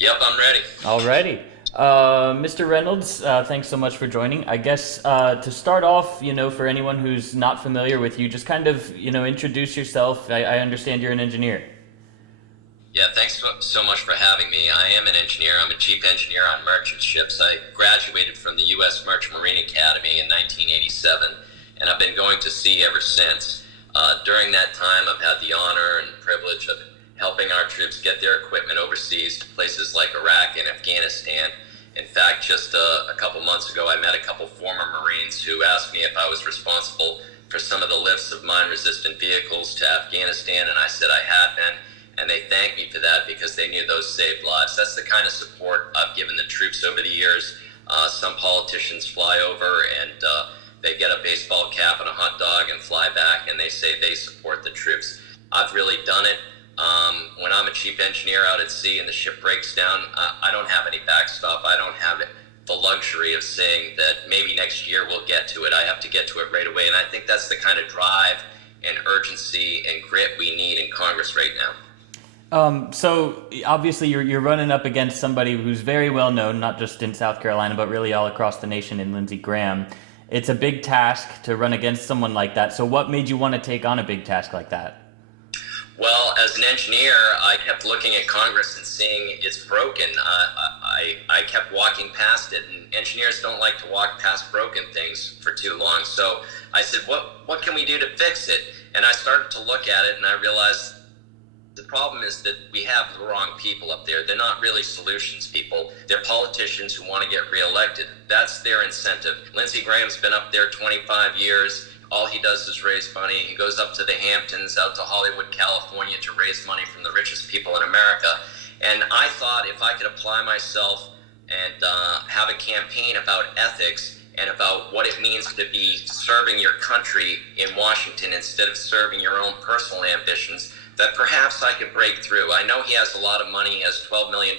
Yep, I'm ready. Alrighty. Mr. Reynolds, thanks so much for joining. I guess to start off, for anyone who's not familiar with you, just kind of, introduce yourself. I understand you're an engineer. Yeah, thanks so much for having me. I am an engineer. I'm a chief engineer on merchant ships. I graduated from the U.S. Merchant Marine Academy in 1987, and I've been going to sea ever since. During that time, I've had the honor and privilege of helping our troops get their equipment overseas to places like Iraq and Afghanistan. In fact, just a couple months ago, I met a couple former Marines who asked me if I was responsible for some of the lifts of mine-resistant vehicles to Afghanistan, and I said I had been. And they thanked me for that because they knew those saved lives. That's the kind of support I've given the troops over the years. Some politicians fly over and they get a baseball cap and a hot dog and fly back, and they say they support the troops. I've really done it. When I'm a chief engineer out at sea and the ship breaks down, I don't have any backstop. I don't have the luxury of saying that maybe next year we'll get to it. I have to get to it right away. And I think that's the kind of drive and urgency and grit we need in Congress right now. So obviously you're running up against somebody who's very well known, not just in South Carolina, but really all across the nation in Lindsey Graham. It's a big task to run against someone like that. So what made you want to take on a big task like that? Well, as an engineer, I kept looking at Congress and seeing it's broken. I kept walking past it, and engineers don't like to walk past broken things for too long. So I said, what can we do to fix it? And I started to look at it, and I realized the problem is that we have the wrong people up there. They're not really solutions people. They're politicians who want to get reelected. That's their incentive. Lindsey Graham's been up there 25 years. All he does is raise money. He goes up to the Hamptons, out to Hollywood, California to raise money from the richest people in America. And I thought if I could apply myself and have a campaign about ethics and about what it means to be serving your country in Washington instead of serving your own personal ambitions, that perhaps I could break through. I know he has a lot of money. He has $12 million,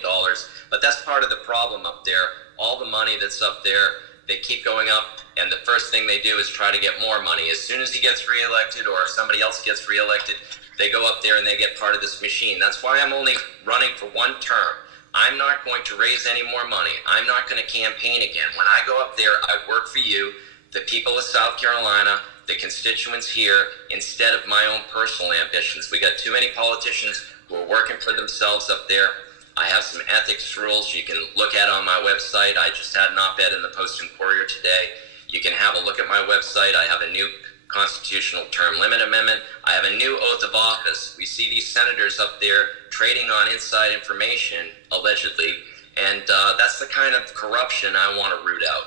but that's part of the problem up there. All the money that's up there, they keep going up, and the first thing they do is try to get more money. As soon as he gets reelected or if somebody else gets reelected, they go up there and they get part of this machine. That's why I'm only running for one term. I'm not going to raise any more money. I'm not going to campaign again. When I go up there, I work for you, the people of South Carolina, the constituents here, instead of my own personal ambitions. We got too many politicians who are working for themselves up there. I have some ethics rules you can look at on my website. I just had an op-ed in the Post and Courier today. You can have a look at my website. I have a new constitutional term limit amendment. I have a new oath of office. We see these senators up there trading on inside information, allegedly, and that's the kind of corruption I want to root out.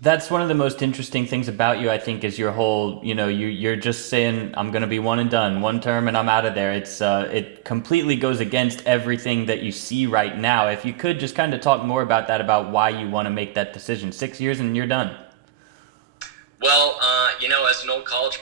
That's one of the most interesting things about you, I think, is your whole, you're just saying, I'm going to be one and done, one term and I'm out of there. It completely goes against everything that you see right now. If you could just kind of talk more about that, about why you want to make that decision. 6 years and you're done. Well, as an old college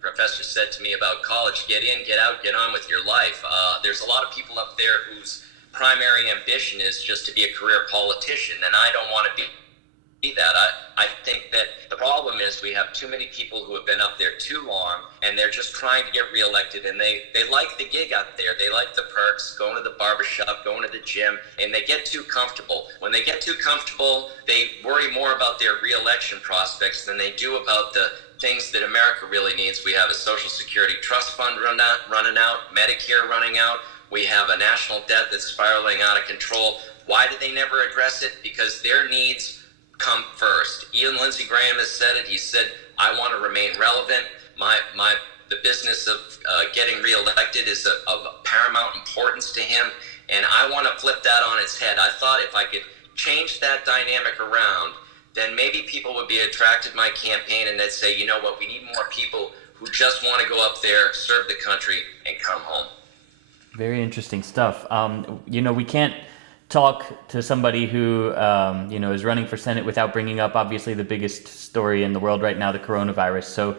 professor said to me about college, get in, get out, get on with your life. There's a lot of people up there whose primary ambition is just to be a career politician, and I don't want to be that. I think that the problem is we have too many people who have been up there too long, and they're just trying to get reelected, and they like the gig out there. They like the perks, going to the barbershop, going to the gym, and they get too comfortable. When they get too comfortable, they worry more about their reelection prospects than they do about the things that America really needs. We have a Social Security trust fund running out, Medicare running out. We have a national debt that's spiraling out of control. Why do they never address it? Because their needs come first. Ian Lindsey Graham has said it. He said, I want to remain relevant. The business of getting reelected is of paramount importance to him, and I want to flip that on its head. I thought if I could change that dynamic around, then maybe people would be attracted to my campaign and they'd say, you know what, we need more people who just want to go up there, serve the country, and come home. Very interesting stuff. We can't talk to somebody who is running for Senate without bringing up obviously the biggest story in the world right now, the coronavirus. So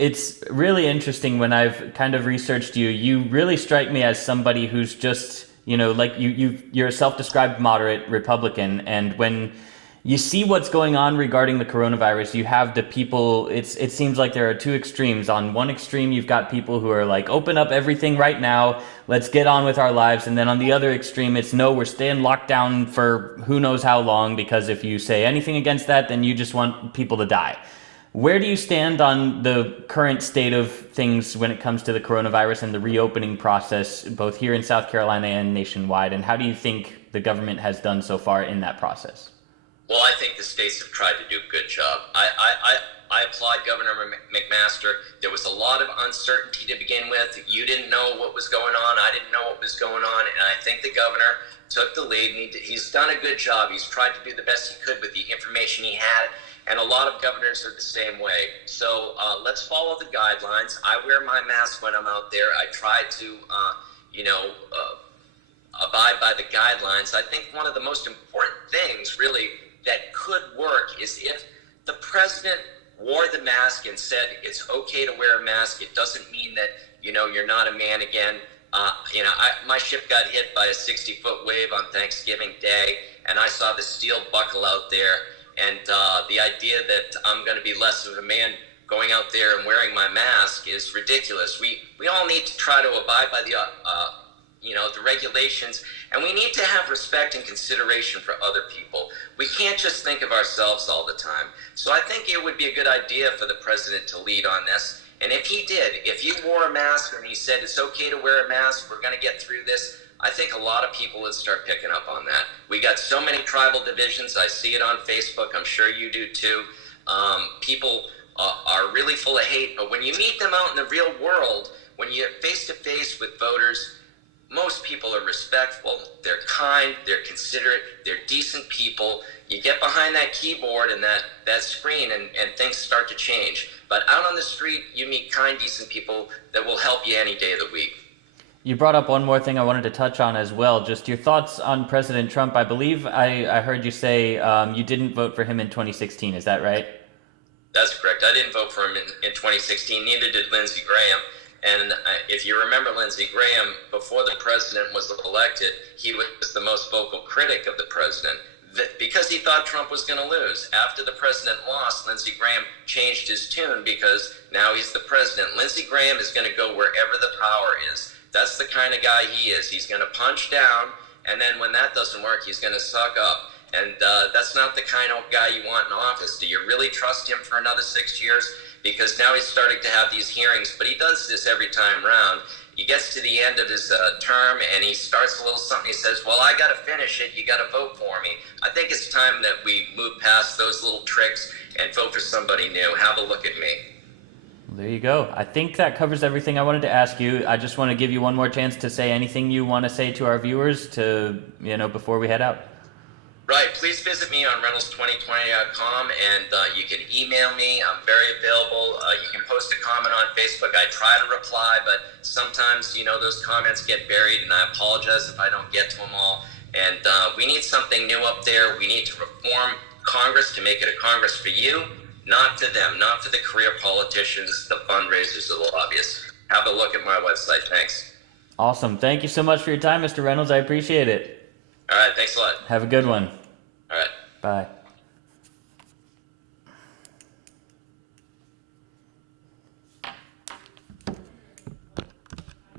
it's really interesting when I've kind of researched you. You really strike me as somebody who's just, like you're a self-described moderate Republican, and when You see what's going on regarding the coronavirus. You have the people, it seems like there are two extremes. On one extreme, you've got people who are like, open up everything right now, let's get on with our lives. And then on the other extreme, it's no, we're staying locked down for who knows how long, because if you say anything against that, then you just want people to die. Where do you stand on the current state of things when it comes to the coronavirus and the reopening process, both here in South Carolina and nationwide? And how do you think the government has done so far in that process? Well, I think the states have tried to do a good job. I applaud Governor McMaster. There was a lot of uncertainty to begin with. You didn't know what was going on. I didn't know what was going on. And I think the governor took the lead. And he's done a good job. He's tried to do the best he could with the information he had. And a lot of governors are the same way. So let's follow the guidelines. I wear my mask when I'm out there. I try to, abide by the guidelines. I think one of the most important things, really, that could work is if the president wore the mask and said it's okay to wear a mask. It doesn't mean that you're not a man again. My ship got hit by a 60-foot wave on Thanksgiving Day, and I saw the steel buckle out there. And the idea that I'm going to be less of a man going out there and wearing my mask is ridiculous. We all need to try to abide by the regulations, and we need to have respect and consideration for other people. We can't just think of ourselves all the time. So I think it would be a good idea for the president to lead on this. And if he did, if he wore a mask and he said it's okay to wear a mask, we're going to get through this, I think a lot of people would start picking up on that. We got so many tribal divisions. I see it on Facebook. I'm sure you do too. People are really full of hate, but when you meet them out in the real world, when you're face to face with voters, most people are respectful, they're kind, they're considerate, they're decent people. You get behind that keyboard and that screen and things start to change. But out on the street, you meet kind, decent people that will help you any day of the week. You brought up one more thing I wanted to touch on as well. Just your thoughts on President Trump. I believe I heard you say you didn't vote for him in 2016. Is that right? That's correct. I didn't vote for him in 2016. Neither did Lindsey Graham. And if you remember Lindsey Graham, before the president was elected, he was the most vocal critic of the president because he thought Trump was going to lose. After the president lost, Lindsey Graham changed his tune because now he's the president. Lindsey Graham is going to go wherever the power is. That's the kind of guy he is. He's going to punch down, and then when that doesn't work, he's going to suck up. And that's not the kind of guy you want in office. Do you really trust him for another 6 years? Because now he's starting to have these hearings, but he does this every time round. He gets to the end of his term, and he starts a little something. He says, well, I got to finish it. You got to vote for me. I think it's time that we move past those little tricks and vote for somebody new. Have a look at me. There you go. I think that covers everything I wanted to ask you. I just want to give you one more chance to say anything you want to say to our viewers before we head out. Right. Please visit me on reynolds2020.com, and you can email me. I'm very available. You can post a comment on Facebook. I try to reply, but sometimes, those comments get buried, and I apologize if I don't get to them all. And we need something new up there. We need to reform Congress to make it a Congress for you, not for them, not for the career politicians, the fundraisers, the lobbyists. Have a look at my website. Thanks. Awesome. Thank you so much for your time, Mr. Reynolds. I appreciate it. All right. Thanks a lot. Have a good one. All right. Bye.